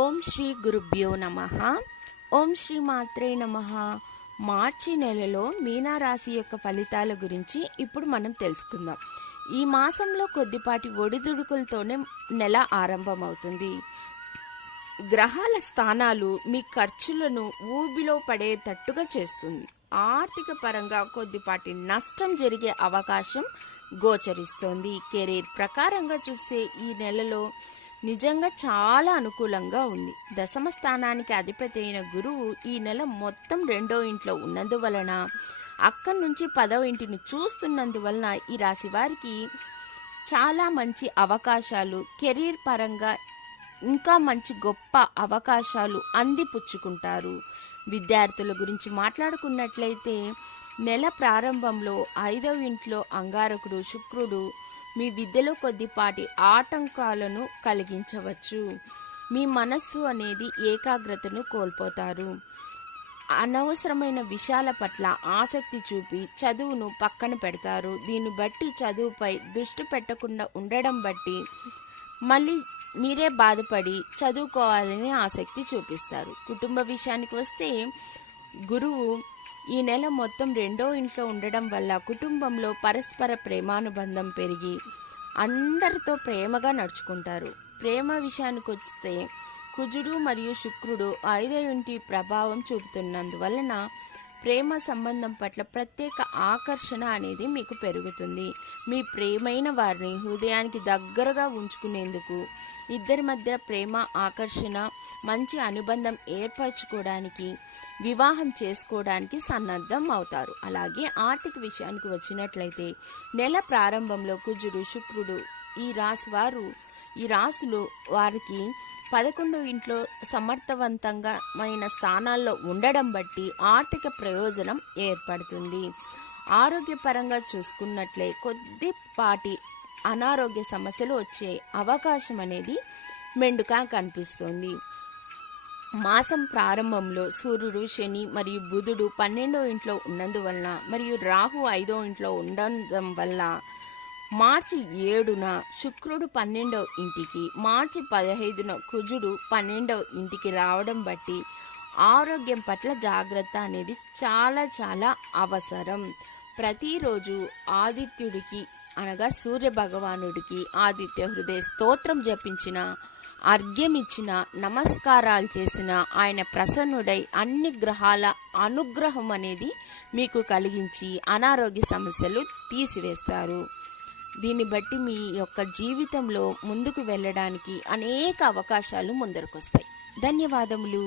ఓం శ్రీ గురుభ్యో నమః. ఓం శ్రీ మాత్రే నమః. మార్చి నెలలో మీనరాశి యొక్క ఫలితాల గురించి ఇప్పుడు మనం తెలుసుకుందాం. ఈ మాసంలో కొద్దిపాటి ఒడిదుడుకులతోనే నెల ఆరంభమవుతుంది. గ్రహాల స్థానాలు మీ ఖర్చులను ఊబిలో పడేటట్టుగా చేస్తుంది. ఆర్థిక పరంగా కొద్దిపాటి నష్టం జరిగే అవకాశం గోచరిస్తోంది. కెరీర్ ప్రకారంగా చూస్తే ఈ నెలలో నిజంగా చాలా అనుకూలంగా ఉంది. దశమ స్థానానికి అధిపతి అయిన గురువు ఈ నెల మొత్తం 2వ ఇంట్లో ఉన్నందువలన అక్కడి నుంచి 10వ ఇంటిని చూస్తున్నందువలన ఈ రాశి వారికి చాలా మంచి అవకాశాలు, కెరీర్ పరంగా ఇంకా మంచి గొప్ప అవకాశాలు అందిపుచ్చుకుంటారు. విద్యార్థుల గురించి మాట్లాడుకున్నట్లయితే నెల ప్రారంభంలో 5వ ఇంట్లో అంగారకుడు శుక్రుడు మీ విద్యలో కొద్దిపాటి ఆటంకాలను కలిగించవచ్చు. మీ మనస్సు అనేది ఏకాగ్రతను కోల్పోతారు. అనవసరమైన విషయాల పట్ల ఆసక్తి చూపి చదువును పక్కన పెడతారు. దీన్ని బట్టి చదువుపై దృష్టి పెట్టకుండా ఉండడం బట్టి మళ్ళీ మీరే బాధపడి చదువుకోవాలని ఆసక్తి చూపిస్తారు. కుటుంబ విషయానికి వస్తే గురువు ఈ నెల మొత్తం 2వ ఇంట్లో ఉండడం వల్ల కుటుంబంలో పరస్పర ప్రేమానుబంధం పెరిగి అందరితో ప్రేమగా నడుచుకుంటారు. ప్రేమ విషయానికి వస్తే కుజుడు మరియు శుక్రుడు 5వ ఇంటి ప్రభావం చూపుతున్నందువలన ప్రేమ సంబంధం పట్ల ప్రత్యేక ఆకర్షణ అనేది మీకు పెరుగుతుంది. మీ ప్రేమైన వారిని హృదయానికి దగ్గరగా ఉంచుకునేందుకు ఇద్దరి మధ్య ప్రేమ ఆకర్షణ మంచి అనుబంధం ఏర్పరచుకోవడానికి వివాహం చేసుకోవడానికి సన్నద్ధం అవుతారు. అలాగే ఆర్థిక విషయానికి వచ్చినట్లయితే నెల ప్రారంభంలో కుజుడు శుక్రుడు ఈ రాశులు వారికి 11వ ఇంట్లో సమర్థవంతమైన స్థానాల్లో ఉండడం బట్టి ఆర్థిక ప్రయోజనం ఏర్పడుతుంది. ఆరోగ్యపరంగా చూసుకున్నట్లే కొద్దిపాటి అనారోగ్య సమస్యలు వచ్చే అవకాశం అనేది మెండుగా కనిపిస్తుంది. మాసం ప్రారంభంలో సూర్యుడు శని మరియు బుధుడు 12వ ఇంట్లో ఉన్నందువలన మరియు రాహు 5వ ఇంట్లో ఉండడం వల్ల మార్చి 7న శుక్రుడు 12వ ఇంటికి, మార్చి 15న కుజుడు 12వ ఇంటికి రావడం బట్టి ఆరోగ్యం పట్ల జాగ్రత్త అనేది చాలా చాలా అవసరం. ప్రతిరోజు ఆదిత్యుడికి అనగా సూర్య భగవానుడికి ఆదిత్య హృదయ స్తోత్రం జపించిన, అర్ఘ్యమిచ్చిన, నమస్కారాలు చేసిన ఆయన ప్రసన్నుడై అన్ని గ్రహాల అనుగ్రహం అనేది మీకు కలిగించి అనారోగ్య సమస్యలు తీసివేస్తారు. దీన్ని బట్టి మీ యొక్క జీవితంలో ముందుకు వెళ్ళడానికి అనేక అవకాశాలు ముందరకొస్తాయి. ధన్యవాదములు.